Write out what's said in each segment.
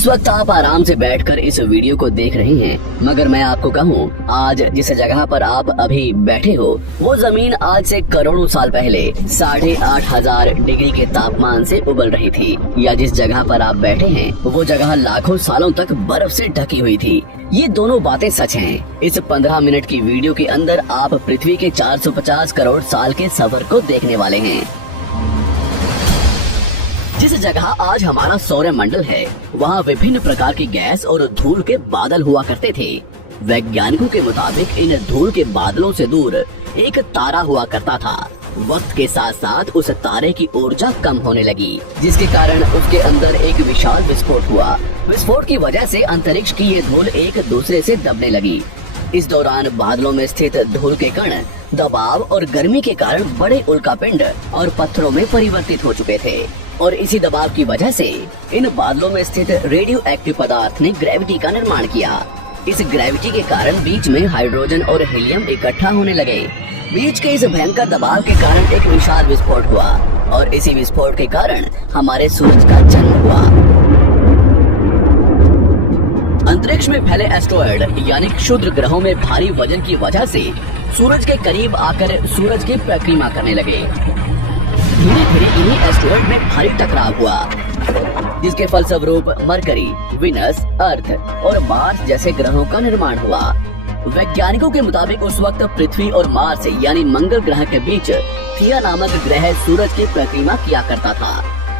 इस वक्त आप आराम से बैठकर इस वीडियो को देख रहे हैं, मगर मैं आपको कहूँ, आज जिस जगह पर आप अभी बैठे हो वो जमीन आज से करोड़ों साल पहले 8,500 डिग्री के तापमान से उबल रही थी, या जिस जगह पर आप बैठे हैं वो जगह लाखों सालों तक बर्फ से ढकी हुई थी। ये दोनों बातें सच हैं। इस 15 मिनट की वीडियो के अंदर आप पृथ्वी के 450 करोड़ साल के सफर को देखने वाले हैं। जिस जगह आज हमारा सौरमंडल है, वहाँ विभिन्न प्रकार की गैस और धूल के बादल हुआ करते थे। वैज्ञानिकों के मुताबिक इन धूल के बादलों से दूर एक तारा हुआ करता था। वक्त के साथ साथ उस तारे की ऊर्जा कम होने लगी, जिसके कारण उसके अंदर एक विशाल विस्फोट हुआ। विस्फोट की वजह से अंतरिक्ष की ये धूल एक दूसरे से दबने लगी। इस दौरान बादलों में स्थित धूल के कण दबाव और गर्मी के कारण बड़े उल्कापिंड और पत्थरों में परिवर्तित हो चुके थे, और इसी दबाव की वजह से इन बादलों में स्थित रेडियो एक्टिव पदार्थ ने ग्रेविटी का निर्माण किया। इस ग्रेविटी के कारण बीच में हाइड्रोजन और हीलियम इकट्ठा होने लगे। बीच के इस भयंकर दबाव के कारण एक विशाल विस्फोट हुआ, और इसी विस्फोट के कारण हमारे सूरज का जन्म हुआ। अंतरिक्ष में फैले एस्ट्रॉयड यानी क्षुद्र ग्रहों में भारी वजन की वजह से सूरज के करीब आकर सूरज की परिक्रमा करने लगे। धीरे धीरे इन्हीं एस्ट्रॉयड में भारी टकराव हुआ, जिसके फलस्वरूप मरकरी, विनस, अर्थ और मार्स जैसे ग्रहों का निर्माण हुआ। वैज्ञानिकों के मुताबिक उस वक्त पृथ्वी और मार्स यानी मंगल ग्रह के बीच थिया नामक ग्रह सूरज की परिक्रमा किया करता था।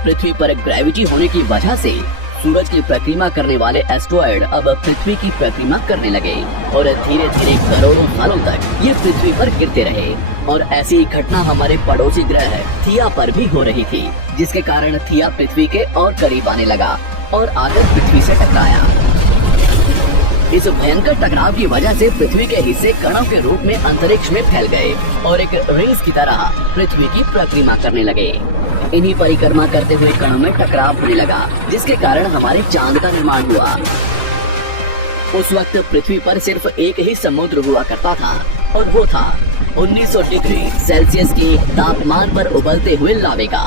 पृथ्वी पर ग्रेविटी होने की वजह से सूरज की परिक्रमा करने वाले एस्ट्रॉयड अब पृथ्वी की परिक्रमा करने लगे, और धीरे धीरे करोड़ों सालों तक ये पृथ्वी पर गिरते रहे। और ऐसी घटना हमारे पड़ोसी ग्रह थिया पर भी हो रही थी, जिसके कारण थिया पृथ्वी के और करीब आने लगा और आकर पृथ्वी से टकराया। इस भयंकर टकराव की वजह से पृथ्वी के हिस्से कणों के रूप में अंतरिक्ष में फैल गए और एक रेस की तरह पृथ्वी की परिक्रमा करने लगे। इन्हीं परिक्रमा करते हुए कणों में टकराव होने लगा, जिसके कारण हमारे चांद का निर्माण हुआ। उस वक्त पृथ्वी पर सिर्फ एक ही समुद्र हुआ करता था, और वो था 1900 डिग्री सेल्सियस के तापमान पर उबलते हुए लावे का।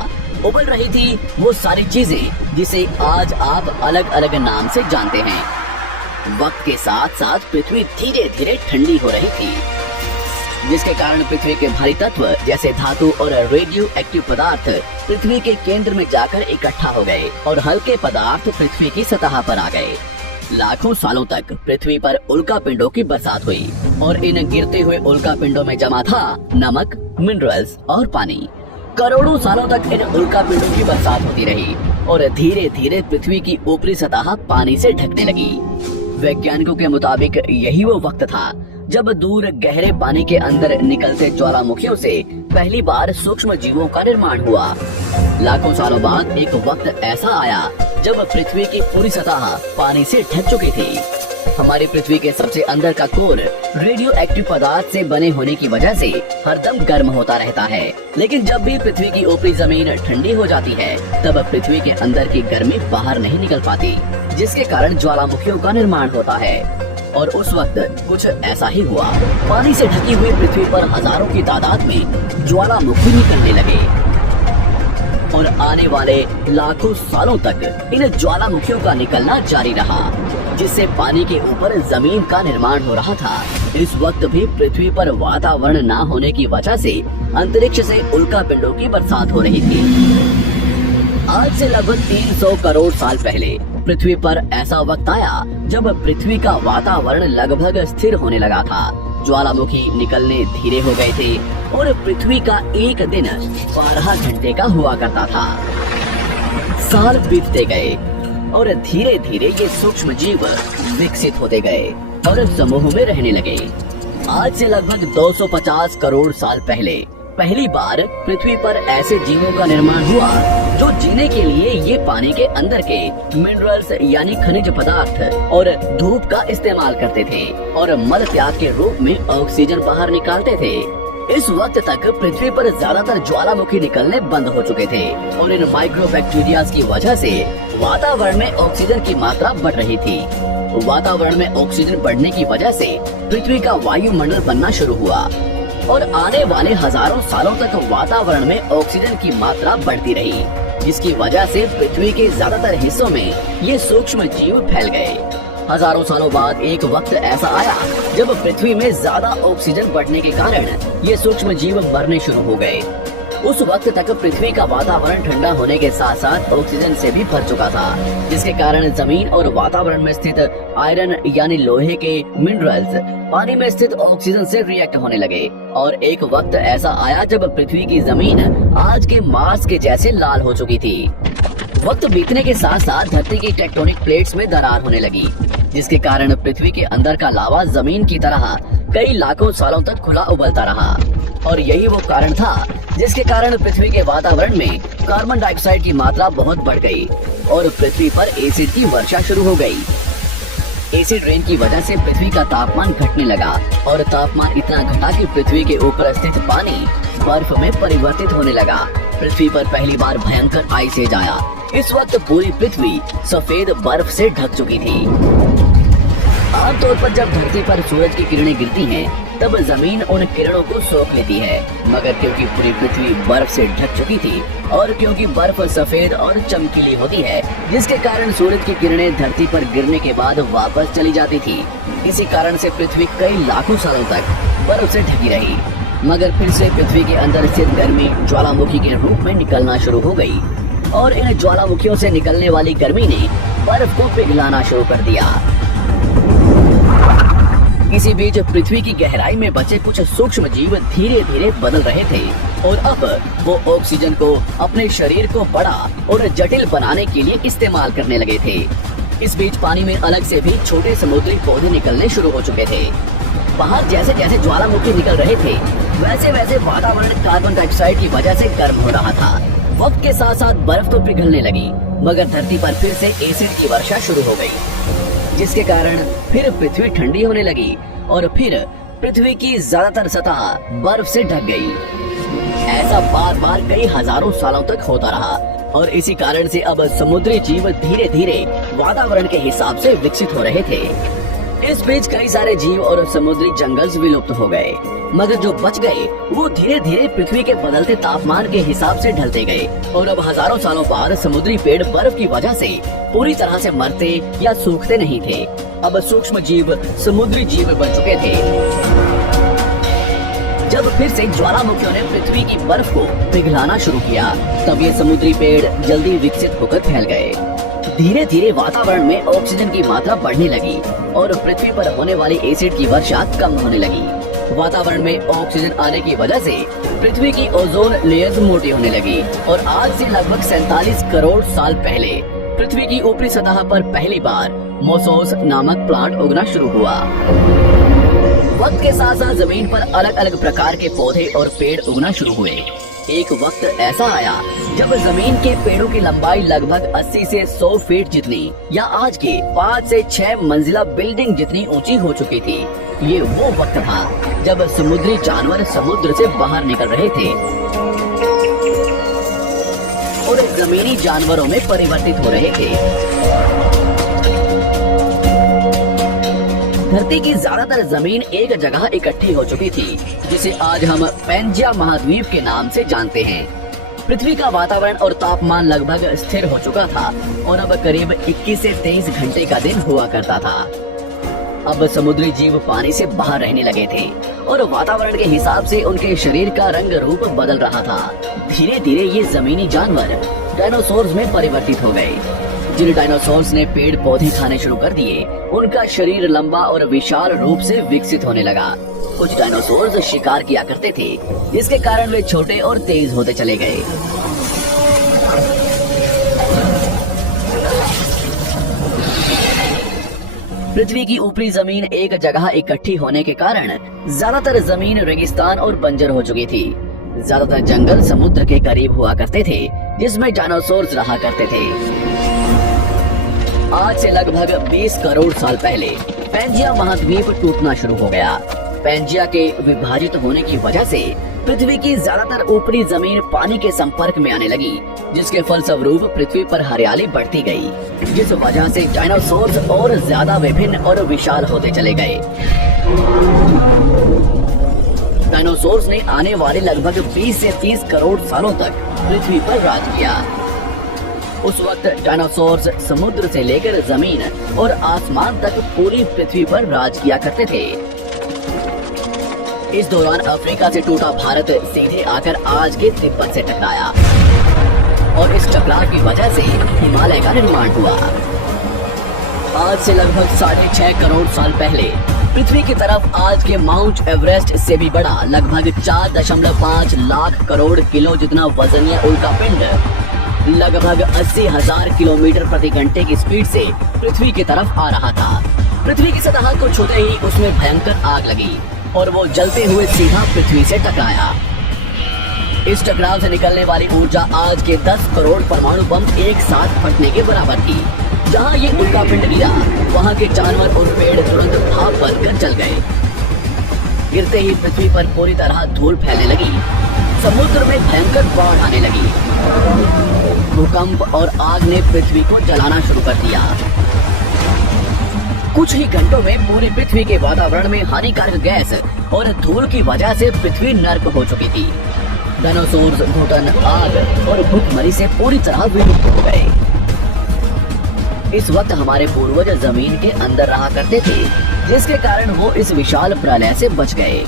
उबल रही थी वो सारी चीजें जिसे आज आप अलग अलग नाम से जानते हैं। वक्त के साथ साथ पृथ्वी धीरे धीरे ठंडी हो रही थी, जिसके कारण पृथ्वी के भारी तत्व जैसे धातु और रेडियो एक्टिव पदार्थ पृथ्वी के केंद्र में जाकर इकट्ठा हो गए, और हल्के पदार्थ पृथ्वी की सतह पर आ गए। लाखों सालों तक पृथ्वी पर उल्कापिंडों की बरसात हुई, और इन गिरते हुए उल्कापिंडों में जमा था नमक, मिनरल्स और पानी। करोड़ों सालों तक इन उल्कापिंडों की बरसात होती रही, और धीरे धीरे पृथ्वी की ऊपरी सतह पानी से ढकने लगी। वैज्ञानिकों के मुताबिक यही वो वक्त था जब दूर गहरे पानी के अंदर निकलते ज्वालामुखियों से पहली बार सूक्ष्म जीवों का निर्माण हुआ। लाखों सालों बाद एक वक्त ऐसा आया जब पृथ्वी की पूरी सतह पानी से ढक चुकी थी। हमारी पृथ्वी के सबसे अंदर का कोर रेडियो एक्टिव पदार्थ से बने होने की वजह से हरदम गर्म होता रहता है, लेकिन जब भी पृथ्वी की ऊपरी जमीन ठंडी हो जाती है, तब पृथ्वी के अंदर की गर्मी बाहर नहीं निकल पाती, जिसके कारण ज्वालामुखियों का निर्माण होता है। और उस वक्त कुछ ऐसा ही हुआ। पानी से ढकी हुई पृथ्वी पर हजारों की तादाद में ज्वालामुखी निकलने लगे, और आने वाले लाखों सालों तक इन ज्वालामुखियों का निकलना जारी रहा, जिससे पानी के ऊपर जमीन का निर्माण हो रहा था। इस वक्त भी पृथ्वी पर वातावरण न होने की वजह से अंतरिक्ष से उल्कापिंडों की बरसात हो रही थी। आज से लगभग 300 करोड़ साल पहले पृथ्वी पर ऐसा वक्त आया जब पृथ्वी का वातावरण लगभग स्थिर होने लगा था। ज्वालामुखी निकलने धीरे हो गए थे, और पृथ्वी का एक दिन 12 घंटे का हुआ करता था। साल बीतते गए, और धीरे धीरे ये सूक्ष्म जीव विकसित होते गए और समूह में रहने लगे। आज से लगभग 250 करोड़ साल पहले पहली बार पृथ्वी पर ऐसे जीवों का निर्माण हुआ जो जीने के लिए ये पानी के अंदर के मिनरल्स यानी खनिज पदार्थ और धूप का इस्तेमाल करते थे, और मल त्याग के रूप में ऑक्सीजन बाहर निकालते थे। इस वक्त तक पृथ्वी पर ज्यादातर ज्वालामुखी निकलने बंद हो चुके थे, और इन माइक्रोबैक्टीरिया की वजह से वातावरण में ऑक्सीजन की मात्रा बढ़ रही थी। वातावरण में ऑक्सीजन बढ़ने की वजह से पृथ्वी का वायुमंडल बनना शुरू हुआ, और आने वाले हजारों सालों तक वातावरण में ऑक्सीजन की मात्रा बढ़ती रही, जिसकी वजह से पृथ्वी के ज्यादातर हिस्सों में ये सूक्ष्म जीव फैल गए। हजारों सालों बाद एक वक्त ऐसा आया जब पृथ्वी में ज्यादा ऑक्सीजन बढ़ने के कारण ये सूक्ष्म जीव मरने शुरू हो गए। उस वक्त तक पृथ्वी का वातावरण ठंडा होने के साथ साथ ऑक्सीजन से भी भर चुका था, जिसके कारण जमीन और वातावरण में स्थित आयरन यानी लोहे के मिनरल्स पानी में स्थित ऑक्सीजन से रिएक्ट होने लगे। और एक वक्त ऐसा आया जब पृथ्वी की जमीन आज के मार्स के जैसे लाल हो चुकी थी। वक्त बीतने के साथ साथ धरती की टेक्टोनिक प्लेट्स में दरार होने लगी, जिसके कारण पृथ्वी के अंदर का लावा जमीन की तरह कई लाखों सालों तक खुला उबलता रहा। और यही वो कारण था जिसके कारण पृथ्वी के वातावरण में कार्बन डाइऑक्साइड की मात्रा बहुत बढ़ गई और पृथ्वी पर एसिड की वर्षा शुरू हो गई। एसिड रेन की वजह से पृथ्वी का तापमान घटने लगा और तापमान इतना घटा कि पृथ्वी के ऊपर स्थित पानी बर्फ में परिवर्तित होने लगा। पृथ्वी पर पहली बार भयंकर आइस एज आया। इस वक्त पूरी पृथ्वी सफेद बर्फ से ढक चुकी थी। आमतौर पर जब धरती पर सूरज की किरणें गिरती हैं, तब जमीन उन किरणों को सोख लेती है, मगर क्योंकि पूरी पृथ्वी बर्फ से ढक चुकी थी और क्योंकि बर्फ सफेद और चमकीली होती है, जिसके कारण सूरज की किरणें धरती पर गिरने के बाद वापस चली जाती थी। इसी कारण से पृथ्वी कई लाखों सालों तक बर्फ से ढकी रही, मगर फिर से पृथ्वी के अंदर स्थित गर्मी ज्वालामुखी के रूप में निकलना शुरू हो गई और इन ज्वालामुखियों से निकलने वाली गर्मी ने बर्फ को पिघलाना शुरू कर दिया। इसी बीच पृथ्वी की गहराई में बचे कुछ सूक्ष्म जीव धीरे धीरे बदल रहे थे और अब वो ऑक्सीजन को अपने शरीर को बड़ा और जटिल बनाने के लिए इस्तेमाल करने लगे थे। इस बीच पानी में अलग से भी छोटे समुद्री पौधे निकलने शुरू हो चुके थे। बाहर जैसे जैसे ज्वालामुखी निकल रहे थे, वैसे वैसे वातावरण कार्बन डाइऑक्साइड की वजह से गर्म हो रहा था। वक्त के साथ साथ बर्फ तो पिघलने लगी, मगर धरती पर फिर से एसिड की वर्षा शुरू हो गई, जिसके कारण फिर पृथ्वी ठंडी होने लगी और फिर पृथ्वी की ज्यादातर सतह बर्फ से ढक गई। ऐसा बार बार कई हजारों सालों तक होता रहा और इसी कारण से अब समुद्री जीव धीरे धीरे वातावरण के हिसाब से विकसित हो रहे थे। इस बीच कई सारे जीव और समुद्री जंगल विलुप्त हो गए, मगर जो बच गए वो धीरे धीरे पृथ्वी के बदलते तापमान के हिसाब से ढलते गए और अब हजारों सालों बाद समुद्री पेड़ बर्फ की वजह से पूरी तरह से मरते या सूखते नहीं थे। अब सूक्ष्म जीव समुद्री जीव बन चुके थे। जब फिर से ज्वालामुखियों ने पृथ्वी की बर्फ को पिघलाना शुरू किया, तब ये समुद्री पेड़ जल्दी विकसित होकर फैल गए। धीरे धीरे वातावरण में ऑक्सीजन की मात्रा बढ़ने लगी और पृथ्वी पर होने वाली एसिड की वर्षा कम होने लगी। वातावरण में ऑक्सीजन आने की वजह से पृथ्वी की ओजोन लेयर्स मोटी होने लगी और आज से लगभग 47 करोड़ साल पहले पृथ्वी की ऊपरी सतह पर पहली बार मोसोस नामक प्लांट उगना शुरू हुआ। वक्त के साथ साथ जमीन पर अलग अलग प्रकार के पौधे और पेड़ उगना शुरू हुए। एक वक्त ऐसा आया जब जमीन के पेड़ों की लंबाई लगभग 80 से 100 फीट जितनी या आज के 5 से 6 मंजिला बिल्डिंग जितनी ऊंची हो चुकी थी। ये वो वक्त था जब समुद्री जानवर समुद्र से बाहर निकल रहे थे और जमीनी जानवरों में परिवर्तित हो रहे थे। धरती की ज्यादातर जमीन एक जगह इकट्ठी हो चुकी थी, जिसे आज हम पैंजिया महाद्वीप के नाम से जानते हैं। पृथ्वी का वातावरण और तापमान लगभग स्थिर हो चुका था और अब करीब 21 से 23 घंटे का दिन हुआ करता था। अब समुद्री जीव पानी से बाहर रहने लगे थे और वातावरण के हिसाब से उनके शरीर का रंग रूप बदल रहा था। धीरे धीरे ये जमीनी जानवर डायनासोर्स में परिवर्तित हो गए। जिन डायनासोर्स ने पेड़ पौधे खाने शुरू कर दिए, उनका शरीर लंबा और विशाल रूप से विकसित होने लगा। कुछ डायनासोर्स शिकार किया करते थे, जिसके कारण वे छोटे और तेज होते चले गए। पृथ्वी की ऊपरी जमीन एक जगह इकट्ठी होने के कारण ज्यादातर जमीन रेगिस्तान और बंजर हो चुकी थी। ज्यादातर जंगल समुद्र के करीब हुआ करते थे, जिसमें डायनासोर्स रहा करते थे। आज से लगभग 20 करोड़ साल पहले पैंजिया महाद्वीप टूटना शुरू हो गया। पैंजिया के विभाजित होने की वजह से पृथ्वी की ज्यादातर ऊपरी जमीन पानी के संपर्क में आने लगी, जिसके फलस्वरूप पृथ्वी पर हरियाली बढ़ती गई, जिस वजह से डायनासोर्स और ज्यादा विभिन्न और विशाल होते चले गए। डायनासोर्स ने आने वाले लगभग 20 से 30 करोड़ सालों तक पृथ्वी पर राज किया। उस वक्त डायनासोर्स समुद्र से लेकर जमीन और आसमान तक पूरी पृथ्वी पर राज किया करते थे। इस दौरान अफ्रीका से टूटा भारत सीधे आकर आज के तिब्बत से टकराया और इस टकराव की वजह से हिमालय का निर्माण हुआ। आज से लगभग 6.5 करोड़ साल पहले पृथ्वी की तरफ आज के माउंट एवरेस्ट से भी बड़ा लगभग 4.5 लाख करोड़ किलो जितना वजनीय उल्कापिंड लगभग 80,000 किलोमीटर प्रति घंटे की स्पीड से पृथ्वी की तरफ आ रहा था। पृथ्वी की सतह को छूते ही उसमें भयंकर आग लगी और वो जलते हुए सीधा पृथ्वी से टकराया। इस टकराव से निकलने वाली ऊर्जा आज के 10 करोड़ परमाणु बम एक साथ फटने के बराबर थी। जहाँ ये उल्कापिंड गिरा वहाँ के जानवर और पेड़ तुरंत भाप बनकर जल गए। गिरते ही पृथ्वी पर पूरी तरह धूल फैलने लगी। समुद्र में भयंकर बाढ़ आने लगी। भूकंप और आग ने पृथ्वी को जलाना शुरू कर दिया। कुछ ही घंटों में पूरी पृथ्वी के वातावरण में हानिकारक गैस और धूल की वजह से पृथ्वी नर्क हो चुकी थी। डायनासोर्स, घुटन, आग और भूखमरी से पूरी तरह विलुप्त हो गए। इस वक्त हमारे पूर्वज जमीन के अंदर रहा करते थे, जिसके कारण वो इस विशाल प्रलय से बच गए।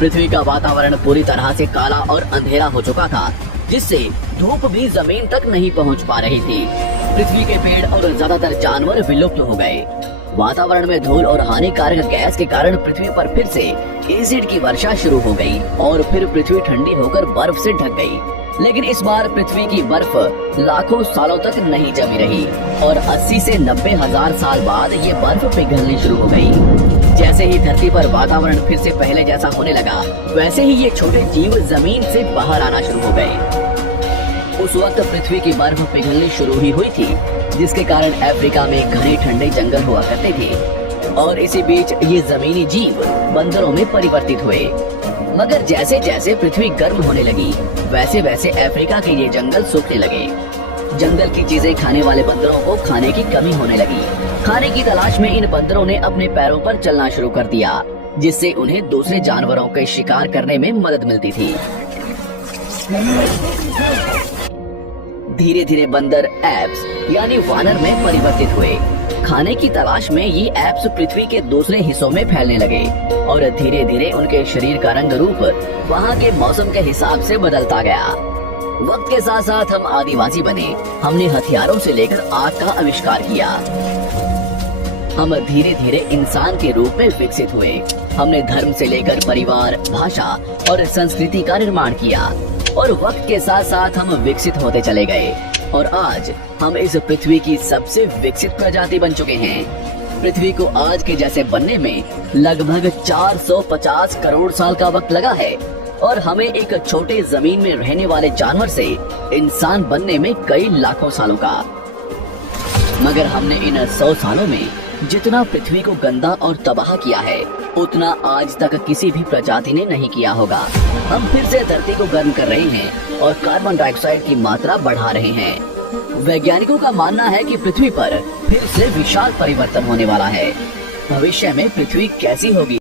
पृथ्वी का वातावरण पूरी तरह से काला और अंधेरा हो चुका था, जिससे धूप भी जमीन तक नहीं पहुंच पा रही थी। पृथ्वी के पेड़ और ज्यादातर जानवर विलुप्त हो गए। वातावरण में धूल और हानिकारक गैस के कारण पृथ्वी पर फिर से एसिड की वर्षा शुरू हो गई और फिर पृथ्वी ठंडी होकर बर्फ से ढक गई। लेकिन इस बार पृथ्वी की बर्फ लाखों सालों तक नहीं जमी रही और 80 से 90 हजार साल बाद ये बर्फ पिघलनी शुरू हो गई। जैसे ही धरती पर वातावरण फिर से पहले जैसा होने लगा, वैसे ही ये छोटे जीव जमीन से बाहर आना शुरू हो गए। उस वक्त पृथ्वी की बर्फ पिघलनी शुरू ही हुई थी, जिसके कारण अफ्रीका में घने ठंडे जंगल हुआ करते थे और इसी बीच ये जमीनी जीव बंदरों में परिवर्तित हुए। मगर जैसे जैसे पृथ्वी गर्म होने लगी, वैसे वैसे अफ्रीका के ये जंगल सूखने लगे। जंगल की चीजें खाने वाले बंदरों को खाने की कमी होने लगी। खाने की तलाश में इन बंदरों ने अपने पैरों पर चलना शुरू कर दिया, जिससे उन्हें दूसरे जानवरों के शिकार करने में मदद मिलती थी। धीरे धीरे बंदर एप्स यानी वानर में परिवर्तित हुए। खाने की तलाश में ये एप्स पृथ्वी के दूसरे हिस्सों में फैलने लगे और धीरे धीरे उनके शरीर का रंग रूप वहाँ के मौसम के हिसाब से बदलता गया। वक्त के साथ साथ हम आदिवासी बने। हमने हथियारों से लेकर आग का आविष्कार किया। हम धीरे धीरे इंसान के रूप में विकसित हुए। हमने धर्म से लेकर परिवार, भाषा और संस्कृति का निर्माण किया और वक्त के साथ साथ हम विकसित होते चले गए और आज हम इस पृथ्वी की सबसे विकसित प्रजाति बन चुके हैं। पृथ्वी को आज के जैसे बनने में लगभग 450 करोड़ साल का वक्त लगा है और हमें एक छोटे जमीन में रहने वाले जानवर से इंसान बनने में कई लाखों सालों का। मगर हमने इन 100 सालों में जितना पृथ्वी को गंदा और तबाह किया है, उतना आज तक किसी भी प्रजाति ने नहीं किया होगा। हम फिर से धरती को गर्म कर रहे हैं और कार्बन डाइऑक्साइड की मात्रा बढ़ा रहे हैं। वैज्ञानिकों का मानना है कि पृथ्वी पर फिर से विशाल परिवर्तन होने वाला है। भविष्य में पृथ्वी कैसी होगी